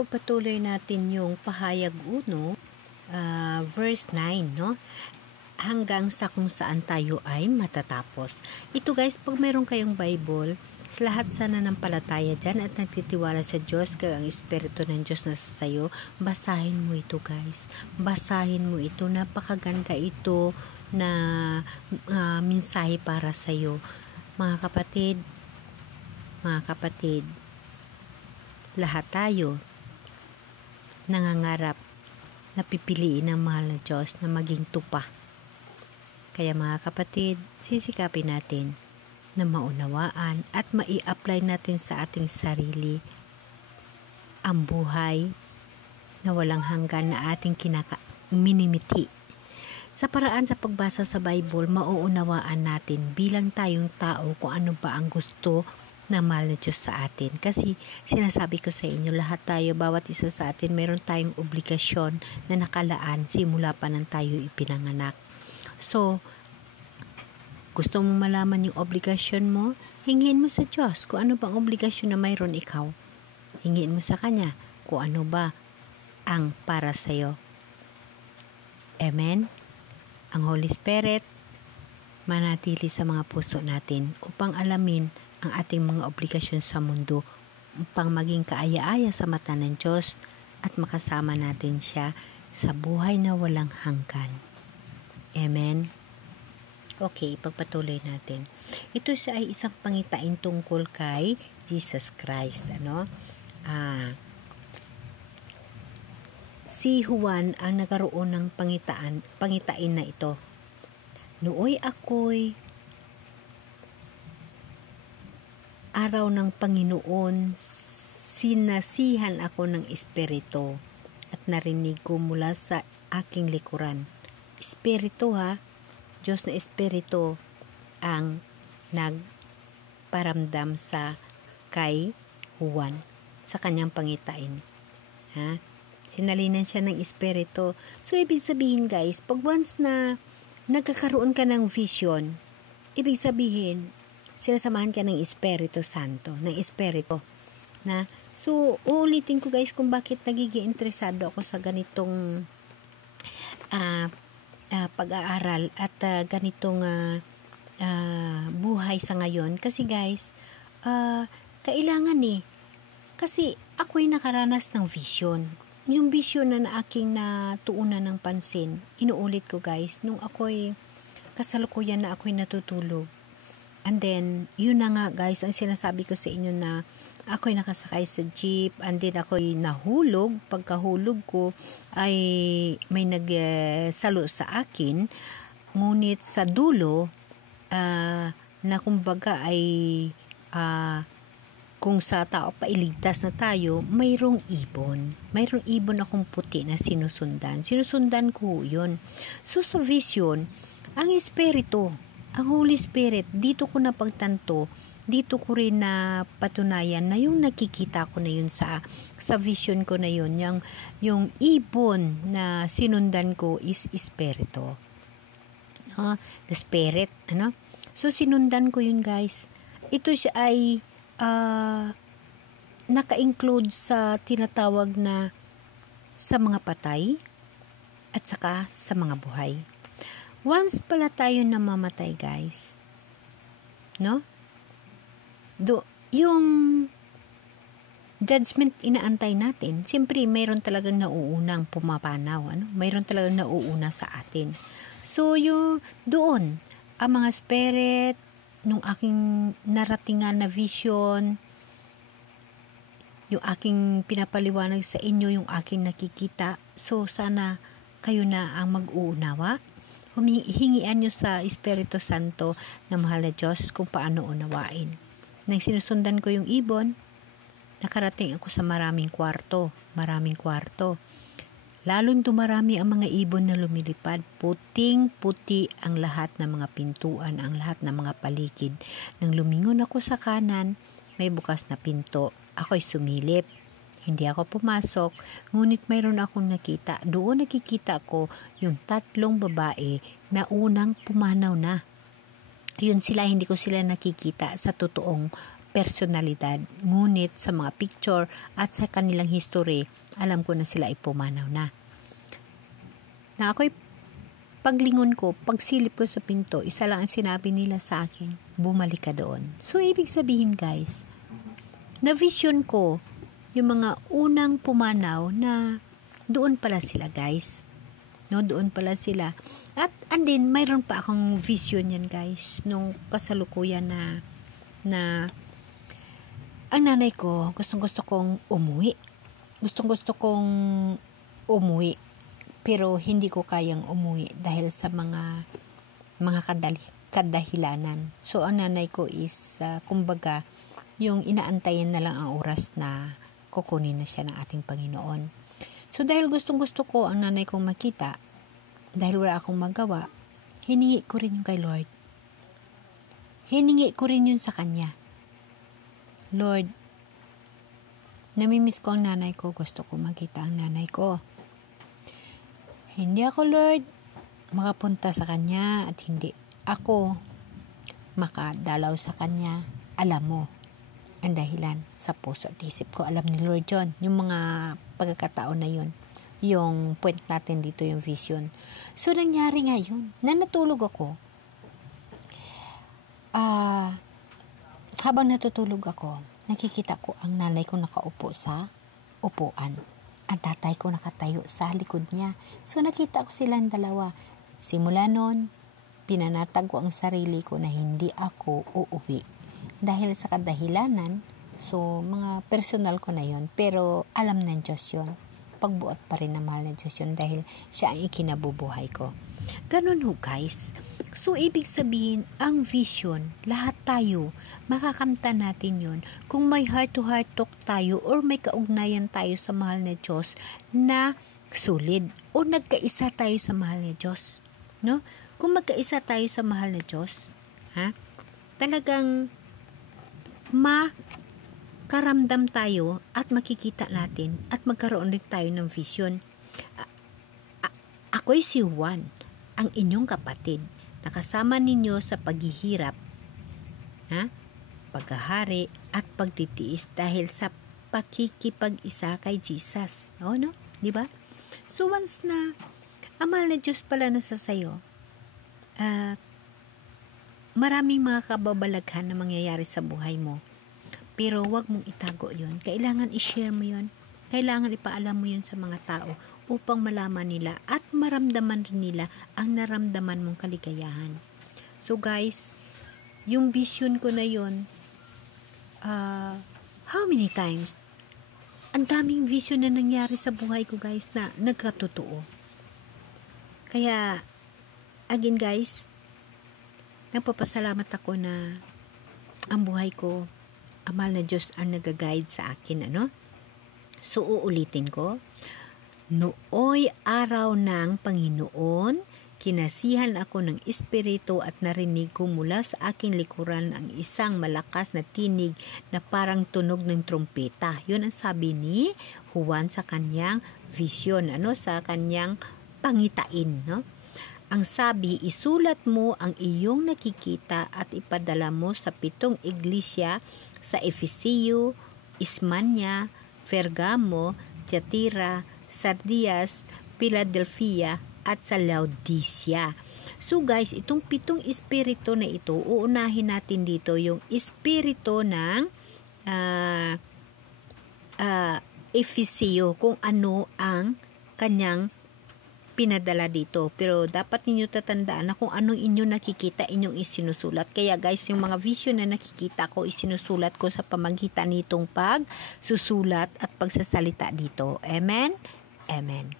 ipagpatuloy natin yung pahayag 1, verse 9, no? Hanggang sa kung saan tayo ay matatapos. Ito guys, pag mayroon kayong Bible, sa lahat sana ng palataya dyan at nagtitiwala sa Diyos kaya ang Espiritu ng Diyos na sa sayo, basahin mo ito guys. Basahin mo ito. Napakaganda ito na mensahe para sa iyo. Mga kapatid, lahat tayo nangangarap na pipiliin ng mahal na Diyos na maging tupa. Kaya mga kapatid, sisikapin natin na maunawaan at mai-apply natin sa ating sarili ang buhay na walang hanggan na ating minimiti. Sa paraan sa pagbasa sa Bible, mauunawaan natin bilang tayong tao kung ano ba ang gusto na mahal na Diyos sa atin. Kasi sinasabi ko sa inyo, lahat tayo, bawat isa sa atin, meron tayong obligasyon na nakalaan simula pa nang tayo ipinanganak. So, gusto mo malaman yung obligasyon mo? Hingin mo sa Diyos kung ano bang obligasyon na mayroon ikaw. Hingin mo sa Kanya kung ano ba ang para sa'yo. Amen? Ang Holy Spirit manatili sa mga puso natin upang alamin ang ating mga obligasyon sa mundo upang maging kaaya-aya sa mata ng Diyos at makasama natin siya sa buhay na walang hanggan. Amen? Okay, pagpatuloy natin. Ito ay isang pangitain tungkol kay Jesus Christ. Si Juan ang nagkaroon ng pangitain na ito. Nooy ako'y araw ng Panginoon, sinasihan ako ng Espiritu at narinig ko mula sa aking likuran. Espiritu Diyos na Espiritu ang nagparamdam kay Juan sa kanyang pangitain. Sinalinan siya ng Espiritu. So, ibig sabihin guys, pag once na nagkakaroon ka ng vision, ibig sabihin, sinasamahan ka ng Espiritu Santo, ng Espiritu. So, uulitin ko guys kung bakit nagiging interesado ako sa ganitong pag-aaral at ganitong buhay sa ngayon. Kasi guys, kailangan kasi ako'y nakaranas ng vision. Yung vision na aking natuunan ng pansin, inuulit ko guys, nung ako'y kasalukuyan na ako'y natutulog. And then, yun na nga guys, ang sinasabi ko sa inyo na ako'y nakasakay sa jeep, and then ako'y nahulog. Pagkahulog ko ay may nagsalo sa akin, ngunit sa dulo, na kumbaga ay kung sa tao pailigtas na tayo, mayroong ibon. Mayroong ibon akong puti na sinusundan. Sinusundan ko yun. So sa vision, ang Espiritu, ang Holy Spirit, dito ko napagtanto, dito ko rin na patunayan na yung nakikita ko na yun sa vision ko na yun, yung ibon na sinundan ko is Espiritu. The Spirit, So sinundan ko yun guys. Ito siya ay naka-include sa tinatawag na sa mga patay at saka sa mga buhay. Once pala tayo namamatay guys, yung judgment inaantay natin, siyempre mayroon talagang nauunang pumapanaw, mayroon talagang nauuna sa atin. So yung doon, ang mga spirit, nung aking naratingan na vision, yung aking pinapaliwanag sa inyo, yung aking nakikita. So, sana kayo na ang mag-uunawa. Hingian nyo sa Espiritu Santo na mahal na Diyos kung paano unawain. Nang sinusundan ko yung ibon, nakarating ako sa maraming kwarto. Lalong dumarami ang mga ibon na lumilipad. Puting-puti ang lahat ng mga pintuan, ang lahat ng mga paligid. Nang lumingon ako sa kanan, may bukas na pinto. Ako'y sumilip. Hindi ako pumasok, ngunit mayroon akong nakita. Doon nakikita ko yung 3 babae na unang pumanaw na. Yun sila, hindi ko sila nakikita sa totoong personalidad. Ngunit sa mga picture at sa kanilang history, alam ko na sila ay pumanaw na. Na ako'y paglingon ko, pagsilip ko sa pinto, isa lang ang sinabi nila sa akin, bumalik ka doon. So, ibig sabihin guys, na-vision ko yung mga unang pumanaw na doon pala sila guys. No, doon pala sila. At and then, mayroon pa akong vision yan guys, nung kasalukuyan na ang nanay ko, gustong-gusto kong umuwi. Gustong-gusto kong umuwi. Pero hindi ko kayang umuwi dahil sa mga kadahilanan. So, ang nanay ko is, kumbaga, yung inaantayin na lang ang oras na kukunin na siya ng ating Panginoon. So, dahil gustong-gusto ko ang nanay kong makita, dahil wala akong magawa, hiningi ko rin yung kay Lord. Hiningi ko rin yun sa Kanya. Lord, namimiss ko ang nanay ko, gusto ko makita ang nanay ko. Hindi ako, Lord, makapunta sa Kanya at hindi ako makadalaw sa Kanya. Alam mo ang dahilan sa puso at isip ko. Alam ni Lord John, yung mga pagkakataon na yun. Yung point natin dito, yung vision. So, nangyari nga yun. Na natulog ako. Habang natutulog ako, nakikita ko ang nanay ko nakaupo sa upuan. Ang tatay ko nakatayo sa likod niya. So, nakita ko silang dalawa. Simula noon, pinanatag ko ang sarili ko na hindi ako uuwi. Dahil sa kadahilanan, so, mga personal ko na yon. Pero, alam ng Diyos yun. Pagbuot pa rin na mahal ng Diyos yun dahil siya ang ikinabubuhay ko. Ganun ho guys. So, ibig sabihin, ang vision, lahat tayo, makakamta natin yun. Kung may heart-to-heart talk tayo or may kaugnayan tayo sa mahal na Diyos na solid o nagkaisa tayo sa mahal na Diyos. No? Kung magkaisa tayo sa mahal na Diyos, talagang makaramdam tayo at makikita natin at magkaroon rin tayo ng vision. Ako'y si Juan, ang inyong kapatid, nakasama ninyo sa paghihirap, paghahari at pagtitiis dahil sa pakikipag-isa kay Jesus. No? Di ba? So once na ang mahal na Diyos pala nasa sayo, maraming mga kababalaghan na mangyayari sa buhay mo. Pero wag mong itago yun. Kailangan i-share mo yun. Kailangan ipaalam mo yun sa mga tao upang malaman nila at maramdaman rin nila ang naramdaman mong kaligayahan. So guys, yung vision ko na yun, how many times? Ang daming vision na nangyari sa buhay ko guys na nagkatotoo. Kaya, again guys, nagpapasalamat ako na ang buhay ko, ang mahal na Diyos ang nag-guide sa akin, So, uulitin ko. Nooy araw ng Panginoon, kinasihan ako ng Espiritu at narinig ko mula sa aking likuran ang isang malakas na tinig na parang tunog ng trumpeta. Yun ang sabi ni Juan sa kanyang vision, sa kanyang pangitain, Ang sabi, isulat mo ang iyong nakikita at ipadala mo sa 7 iglesia sa Efeso, Ismania, Pergamo, Tiatira, Sardias, Philadelphia, at sa Laodicea. So guys, itong 7 espiritu na ito, uunahin natin dito yung espiritu ng Efeso, kung ano ang kanyang pinadala dito. Pero dapat ninyo tatandaan na kung anong inyong nakikita, inyong isinusulat. Kaya guys, yung mga vision na nakikita ko, isinusulat ko sa pamagitan nitong pagsusulat at pagsasalita dito. Amen? Amen.